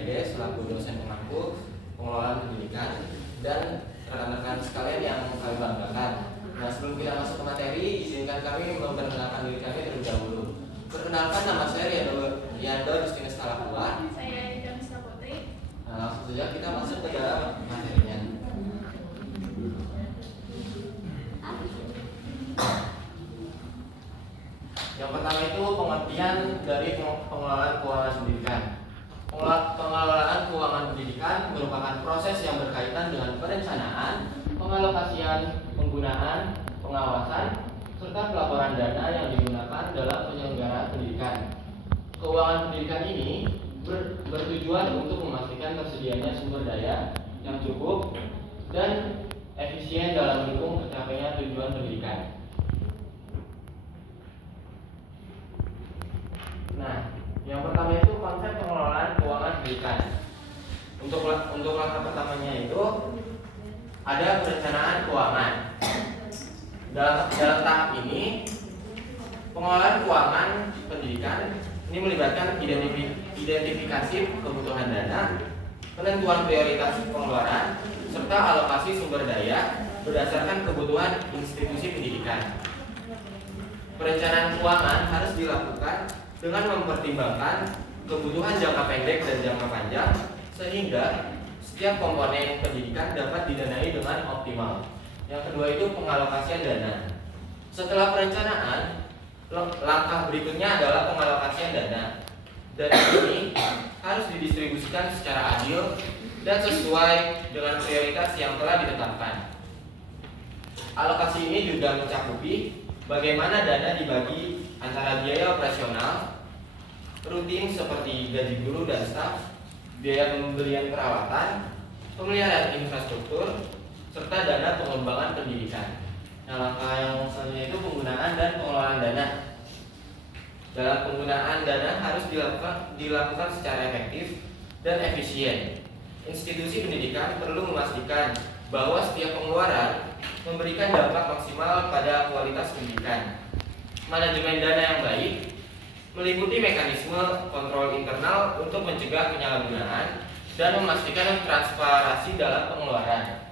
Ege selaku dosen pemangku pengelolaan pendidikan dan rekan-rekan sekalian yang kami banggakan. Nah, sebelum kita masuk ke materi, izinkan kami memperkenalkan diri kami terlebih dahulu. Perkenalkan, nama saya Riando Justinus Kalakuan. Saya Jamsla Putri. Nah, langsung saja kita masuk ke dalam materinya. Yang pertama itu pengertian dari pengelolaan keuangan pendidikan. Pengelolaan keuangan pendidikan merupakan proses yang berkaitan dengan perencanaan, pengalokasian, penggunaan, pengawasan, serta pelaporan dana yang digunakan dalam penyelenggaraan pendidikan. Keuangan pendidikan ini bertujuan untuk memastikan tersedianya sumber daya yang cukup dan efisien dalam mendukung tercapainya tujuan pendidikan. Nah, yang pertama itu konsep pengelolaan keuangan pendidikan. Untuk langkah pertamanya itu ada perencanaan keuangan. Dalam tahap ini, pengelolaan keuangan pendidikan ini melibatkan identifikasi kebutuhan dana, penentuan prioritas pengeluaran, serta alokasi sumber daya berdasarkan kebutuhan institusi pendidikan. Perencanaan keuangan harus dilakukan dengan mempertimbangkan kebutuhan jangka pendek dan jangka panjang sehingga setiap komponen pendidikan dapat didanai dengan optimal. Yang kedua itu pengalokasian dana. Setelah perencanaan, langkah berikutnya adalah pengalokasian dana. Dana ini harus didistribusikan secara adil dan sesuai dengan prioritas yang telah ditetapkan. Alokasi ini juga mencakupi bagaimana dana dibagi antara biaya operasional rutin seperti gaji guru dan staf, biaya pembelian peralatan, pemeliharaan infrastruktur, serta dana pengembangan pendidikan. Nah, langkah yang selanjutnya itu penggunaan dan pengelolaan dana. Dalam penggunaan dana harus dilakukan secara efektif dan efisien. Institusi pendidikan perlu memastikan bahwa setiap pengeluaran memberikan dampak maksimal pada kualitas pendidikan. Manajemen dana yang baik meliputi mekanisme kontrol internal untuk mencegah penyalahgunaan dan memastikan transparansi dalam pengeluaran.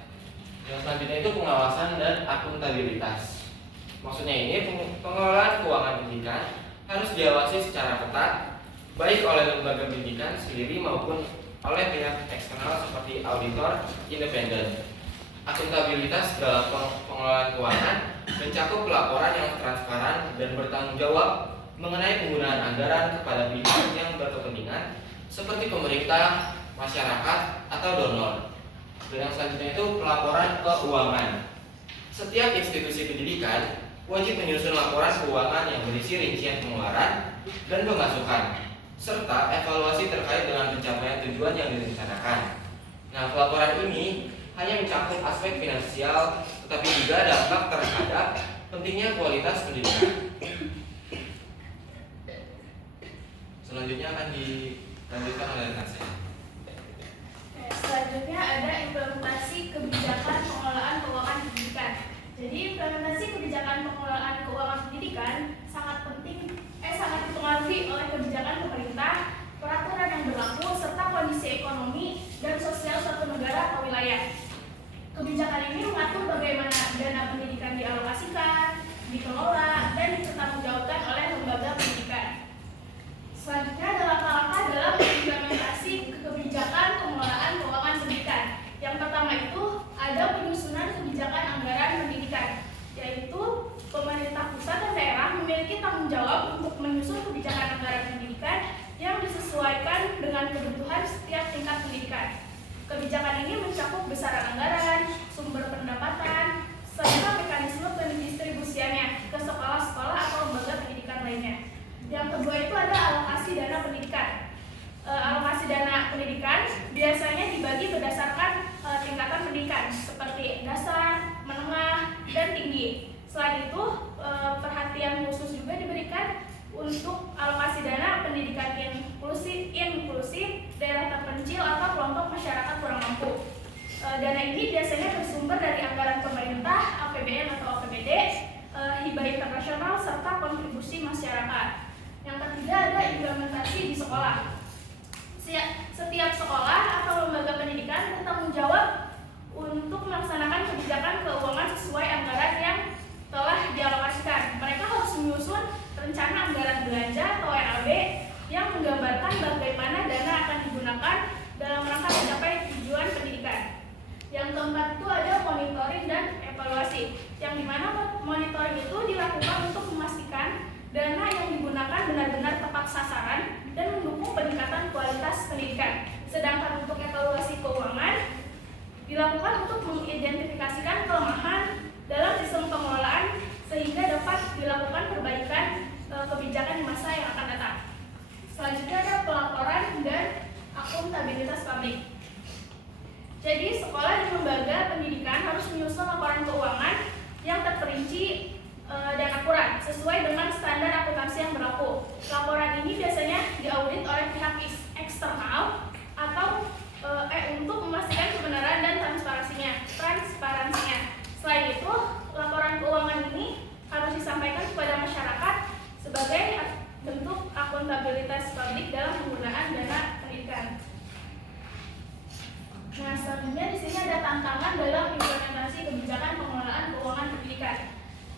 Yang selanjutnya itu pengawasan dan akuntabilitas. Maksudnya ini pengelolaan keuangan pendidikan harus diawasi secara ketat baik oleh lembaga pendidikan sendiri maupun oleh pihak eksternal seperti auditor independen. Akuntabilitas dalam pengelolaan keuangan mencakup pelaporan yang transparan dan bertanggung jawab mengenai penggunaan anggaran kepada pihak yang berkepentingan seperti pemerintah, masyarakat, atau donor. Dan yang selanjutnya itu pelaporan keuangan. Setiap institusi pendidikan wajib menyusun laporan keuangan yang berisi rincian pengeluaran dan pemasukan, serta evaluasi terkait dengan pencapaian tujuan yang direncanakan. Nah, pelaporan ini hanya mencakup aspek finansial, tetapi juga dampak terhadap pentingnya kualitas pendidikan. Selanjutnya akan dilanjutkan oleh rekan saya. Selanjutnya ada implementasi kebijakan pengelolaan keuangan pendidikan. Jadi implementasi kebijakan pengelolaan keuangan pendidikan sangat dipengaruhi oleh kebijakan pemerintah, peraturan yang berlaku, serta kondisi ekonomi dan sosial suatu negara atau wilayah. Kebijakan ini mengatur bagaimana dana pendidikan dialokasikan, dikelola, dan dipertanggungjawabkan oleh lembaga pendidikan. Selanjutnya ada langkah-langkah dalam implementasi kebijakan pengelolaan keuangan pendidikan. Yang pertama itu ada penyusunan kebijakan anggaran pendidikan, yaitu pemerintah pusat dan daerah memiliki tanggung jawab untuk menyusun kebijakan anggaran pendidikan yang disesuaikan dengan kebutuhan setiap tingkat pendidikan. Kebijakan ini mencakup besaran anggaran, sumber pendapatan, serta mekanisme pendistribusiannya ke sekolah-sekolah atau lembaga pendidikan lainnya. Yang kedua itu ada alokasi dana pendidikan. Alokasi dana pendidikan biasanya dibagi berdasarkan tingkatan pendidikan seperti dasar, menengah, dan tinggi. Selain itu, perhatian khusus juga diberikan untuk alokasi dana pendidikan inklusif, daerah terpencil atau kelompok masyarakat kurang mampu. Dana ini biasanya bersumber dari anggaran pemerintah, APBN atau APBD, hibah internasional, serta kontribusi masyarakat. Yang ketiga ada implementasi di sekolah. Setiap yang dimana monitoring itu dilakukan untuk memastikan dana yang digunakan benar-benar tepat sasaran dan mendukung peningkatan kualitas pendidikan. Sedangkan untuk evaluasi keuangan dilakukan untuk mengidentifikasikan kelemahan dalam sistem pengelolaan sehingga dapat dilakukan perbaikan kebijakan di masa yang akan datang. Selanjutnya ada pelaporan dan akuntabilitas publik. Jadi sekolah dan lembaga pendidikan harus menyusun laporan keuangan yang terperinci dan akurat sesuai dengan standar akuntansi yang berlaku. Laporan ini biasanya diaudit oleh pihak eksternal atau untuk memastikan kebenaran dan transparansinya. Selain itu, laporan keuangan ini harus disampaikan kepada masyarakat sebagai bentuk akuntabilitas publik dalam penggunaan dana pendidikan. Nah, selanjutnya di sini ada tantangan dalam implementasi kebijakan pengelolaan keuangan pendidikan.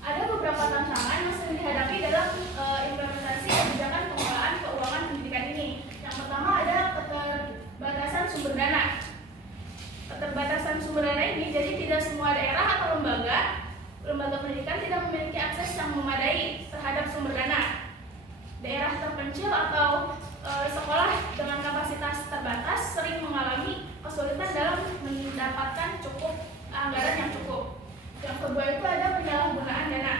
Ada beberapa tantangan yang sering dihadapi dalam implementasi kebijakan pengelolaan keuangan pendidikan ini. Yang pertama ada keterbatasan sumber dana. Keterbatasan sumber dana ini jadi tidak semua daerah atau lembaga pendidikan tidak memiliki akses yang memadai terhadap sumber dana. Daerah terpencil atau sekolah dengan kapasitas terbatas sering mengalami kesulitan dalam mendapatkan anggaran yang cukup. Yang kedua itu ada penyalahgunaan dana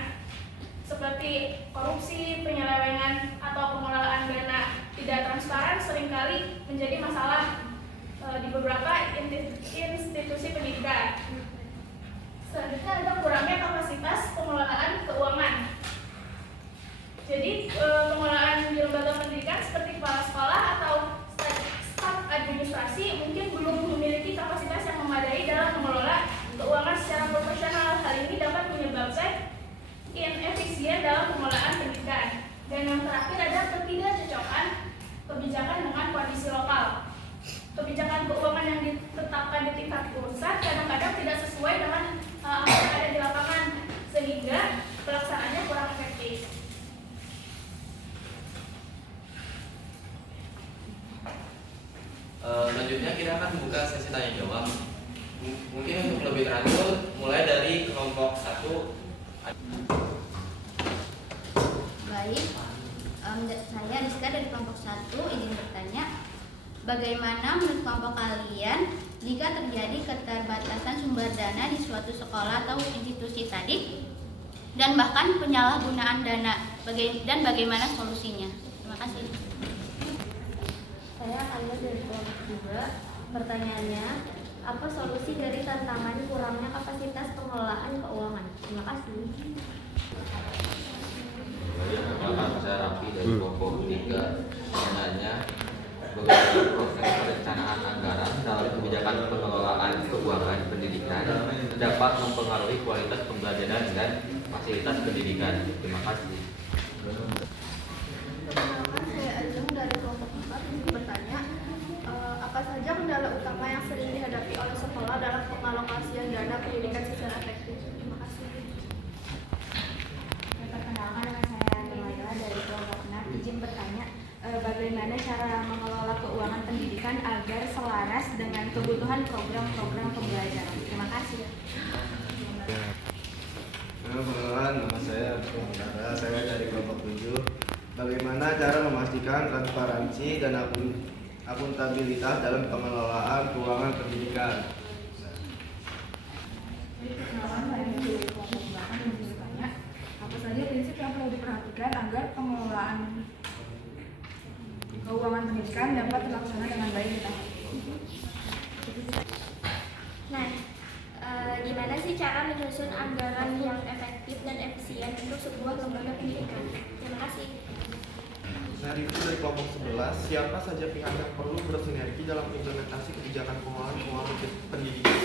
seperti korupsi, penyelewengan atau pengelolaan dana tidak transparan seringkali menjadi masalah di beberapa institusi pendidikan. Selanjutnya ada kurangnya kapasitas pengelolaan keuangan. Jadi pengelolaan di lembaga pendidikan seperti kepala sekolah atau staf administrasi mungkin belum memiliki kapasitas yang memadai dalam mengelola keuangan secara profesional. Hal ini dapat menyebabkan inefisien dalam pengelolaan pendidikan. Dan yang terakhir ada ketidakcocokan kebijakan dengan kondisi lokal. Kebijakan keuangan yang ditetapkan di tingkat pusat kadang-kadang tidak sesuai dengan apa yang ada di lapangan sehingga pelaksanaannya kurang efektif. Selanjutnya kita akan buka sesi tanya jawab. Mungkin untuk lebih teratur mulai dari kelompok 1. Baik, saya Rizka dari kelompok 1 izin bertanya, bagaimana menurut kelompok kalian jika terjadi keterbatasan sumber dana di suatu sekolah atau institusi tadi dan bahkan penyalahgunaan dana dan bagaimana solusinya? Terima kasih. Saya Alia dari kelompok 2. Pertanyaannya, apa solusi dari tantangan kurangnya kapasitas pengelolaan keuangan? Terima kasih. Saya Raffi dari kelompok 3. Pertanyaannya, bagaimana proses perencanaan anggaran dalam kebijakan pengelolaan keuangan pendidikan dapat mempengaruhi kualitas pembelajaran dan fasilitas pendidikan? Terima kasih. Perkenalkan, saya Ajeng dari kelompok 4 ingin bertanya, apa saja kendala utama yang sering dihadapi oleh sekolah dalam pengalokasian dana pendidikan secara efektif? Terima kasih. Perkenalkan, dengan saya Nurmala dari kelompok 6 izin bertanya, bagaimana cara mengelola keuangan pendidikan agar selaras dengan kebutuhan program-program pembelajaran? Terima kasih. Perkenalkan, nama saya Arif, saya dari kelompok 7. Bagaimana cara memastikan transparansi dan akuntabilitas dalam pengelolaan keuangan pendidikan? Perkenalan, saya dari kelompok 8 ingin bertanya, apa saja prinsip yang perlu diperhatikan agar pengelolaan keuangan pendidikan dapat terlaksana dengan baik? Nah, gimana sih cara menyusun anggaran yang efektif dan efisien untuk sebuah lembaga pendidikan? Terima kasih. Saya Rifki dari kelompok 11. Siapa saja pihak yang perlu bersinergi dalam implementasi kebijakan pengelolaan keuangan pendidikan?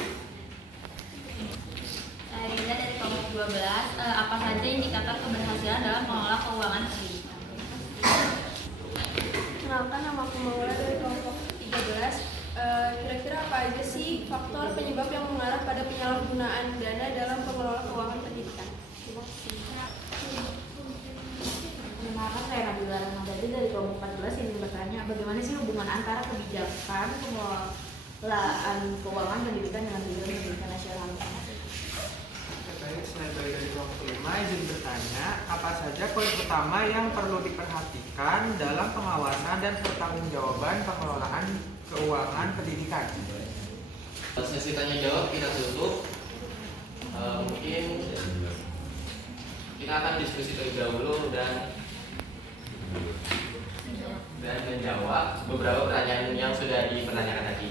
Rinda dari kelompok 12, apa saja indikator keberhasilan dalam mengelola keuangan pendidikan? Kenalkan, nama aku Maula dari kelompok 13. Kira-kira apa aja sih faktor penyebab yang mengarah pada penyalahgunaan dana dalam pengelola keuangan pendidikan? Terima kasih. Perkenalkan, saya Nabila Ramadhani dari kelompok 14 yang bertanya, bagaimana sih hubungan antara kebijakan pengelolaan keuangan pendidikan dengan tujuan pendidikan nasional? Baik, saya dari kelompok 5 izin bertanya, apa saja poin utama yang perlu diperhatikan dalam pengawasan dan pertanggungjawaban pengelolaan keuangan pendidikan? Sesi tanya jawab kita tutup. Mungkin kita akan diskusi terlebih dahulu dan menjawab beberapa pertanyaan yang sudah dipertanyakan tadi.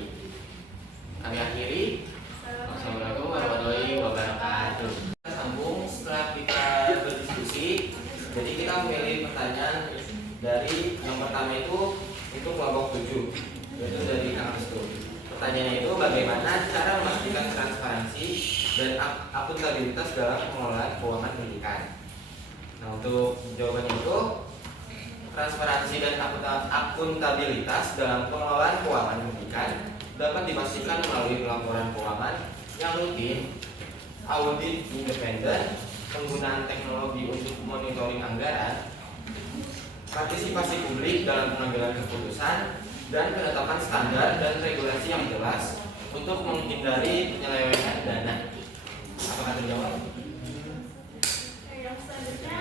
Kami akhiri. Assalamualaikum warahmatullahi wabarakatuh. Kita sambung setelah kita berdiskusi. Jadi kita memilih pertanyaan dari yang pertama itu kelompok 7, yaitu dari Kang Restu. Pertanyaannya itu bagaimana cara memastikan transparansi dan akuntabilitas dalam pengelolaan keuangan pendidikan. Nah, untuk jawabannya itu transparansi dan akuntabilitas dalam pengelolaan keuangan pendidikan dapat dipastikan melalui pelaporan keuangan yang rutin, audit independen, penggunaan teknologi untuk monitoring anggaran, partisipasi publik dalam pengambilan keputusan, dan penetapan standar dan regulasi yang jelas untuk menghindari penyelewengan dana. Apakah terjawab? Yang selanjutnya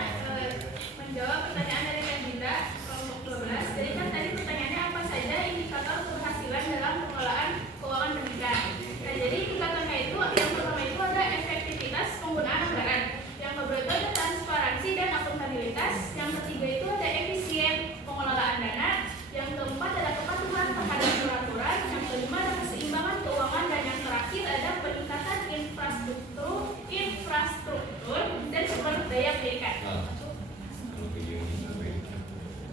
menjawab pertanyaan dari Kandida kelompok 12. Jadi kan tadi pertanyaannya apa saja indikator keberhasilan dalam pengelolaan keuangan pendidikan. Nah, jadi indikatornya itu yang pertama itu ada efektivitas penggunaan anggaran, yang kedua itu ada transparansi dan akuntabilitas, yang ketiga itu ada efisien pengelolaan dana, yang keempat ada kepatuhan terhadap peraturan, yang kelima ada keseimbangan keuangan, dan yang terakhir ada peningkatan infrastruktur dan sumber daya pendidikan.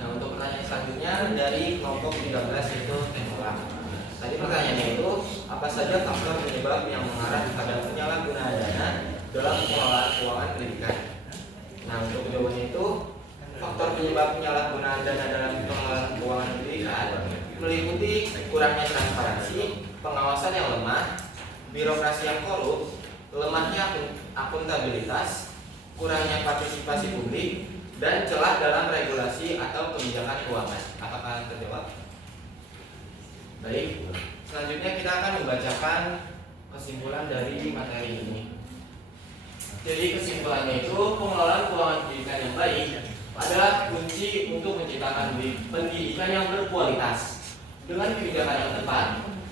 Nah, untuk pertanyaan selanjutnya dari kelompok 13 yaitu Tenggelam. Tadi pertanyaannya itu apa saja faktor penyebab yang mengarah pada penyalahgunaan dana dalam pengelolaan keuangan pendidikan. Nah, untuk jawabannya itu faktor penyebab penyalahgunaan dana dalam pengelolaan keuangan pendidikan meliputi kurangnya transparansi, pengawasan yang lemah, birokrasi yang korup, lemahnya akuntabilitas, kurangnya partisipasi publik, dan celah dalam regulasi atau kebijakan keuangan. Apakah terjawab? Baik, selanjutnya kita akan membacakan kesimpulan dari materi ini. Jadi kesimpulannya itu pengelolaan keuangan pendidikan yang baik adalah kunci untuk menciptakan pendidikan yang berkualitas. Dengan kebijakan yang tepat,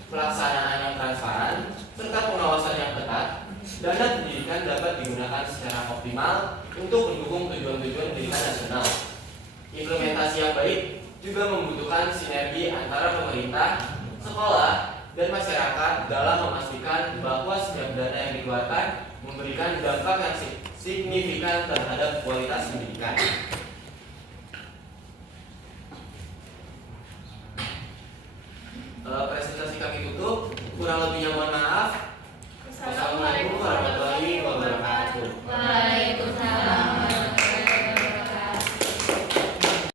pelaksanaan yang transparan, serta pengawasan yang ketat, dana pendidikan dapat digunakan secara optimal untuk mendukung tujuan-tujuan pendidikan nasional. Implementasi yang baik juga membutuhkan sinergi antara pemerintah, sekolah, dan masyarakat dalam memastikan bahwa setiap dana yang dikeluarkan memberikan dampak yang signifikan terhadap kualitas pendidikan.